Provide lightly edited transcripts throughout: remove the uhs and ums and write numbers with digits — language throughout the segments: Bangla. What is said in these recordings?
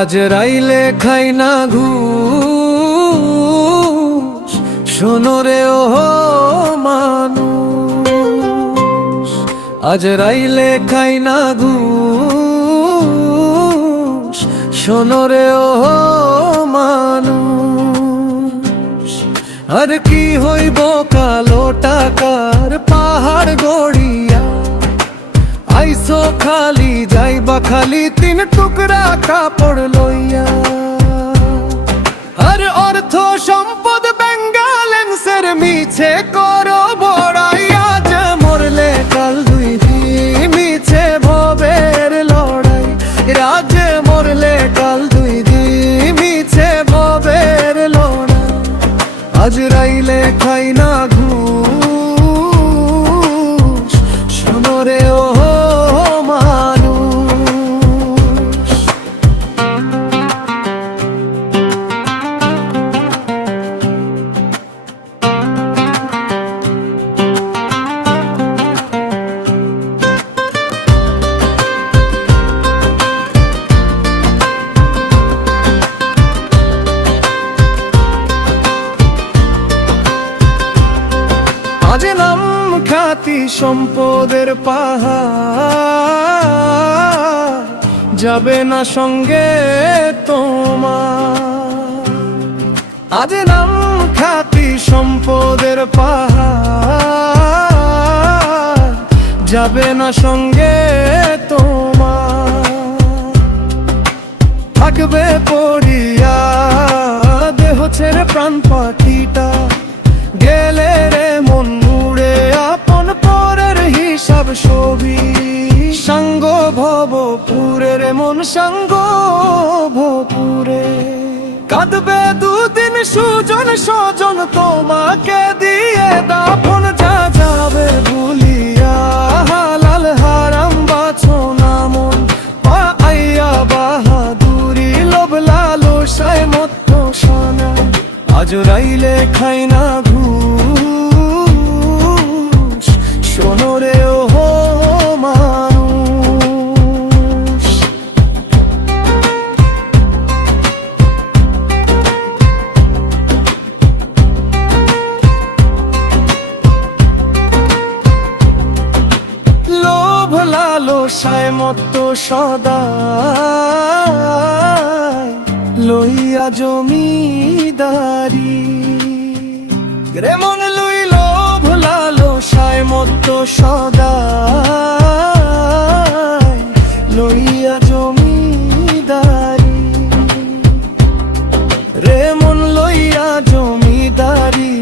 আজ রাইলে খাই না ঘুষ, শোনো রে ও মানুষ। আজ রাইলে খাই না ঘুষ, শোনো রে ও মানুষ। আর কি হইব কালো টাকার পাহাড় গড়িয়া, আইসো খালি যাইবা খালি তিন টুকরা কাপড় লইয়া। আর অর্থ সম্পদ ব্যাঙ্গালেন্সের মিছে করো বড়াই। আজ মরলে কাল দুই দিন মিছে ভবের লড়াই। রাজ মরলে কাল দুই দিন মিছে ভবের লড়াই। আজ রাইলে খাই না ঘুষ, শোনো রে ও আজ নাম খ্যাতি সম্পদের পাহাড় যাবে না সঙ্গে তোমার। আজ নাম খ্যাতি সম্পদের পাহাড় যাবে না সঙ্গে তোমার। থাকবে পড়িয়া দেহ ছেড়ে প্রাণ পাখিটা, গেলে রে মন উড়ে আপন পরের হিসাব ছবি। সাঙ্গ ভবপুরের মন সাঙ্গ ভবপুরে, কাঁদবে দুদিন সুজন স্বজন তোমাকে দিয়ে দাফন। যা যাবে ভুলিয়া হালাল হারাম বাছো না মন, আইয়া বাহাদুরি লোভ লালসায় মত্ত সানা। আজ রাইলে খাই না ঘুষ, শোনো রে ও মানুষ। লোভ লালসায় মত্ত সদাই লইয়া জমিদারি। রে মন লুই লোভ লালসায় মত্ত সদাই লইয়া জমিদারি। রে মন লইয়া জমিদারি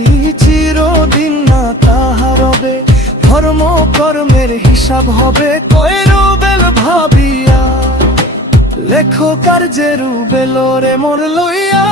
চিরদিন না তাহা রবে। ধর্ম কর্মের হিসাব হবে কয়রো বেল ভাবিয়া। লেখো কার্যের বেল রে মন লইয়া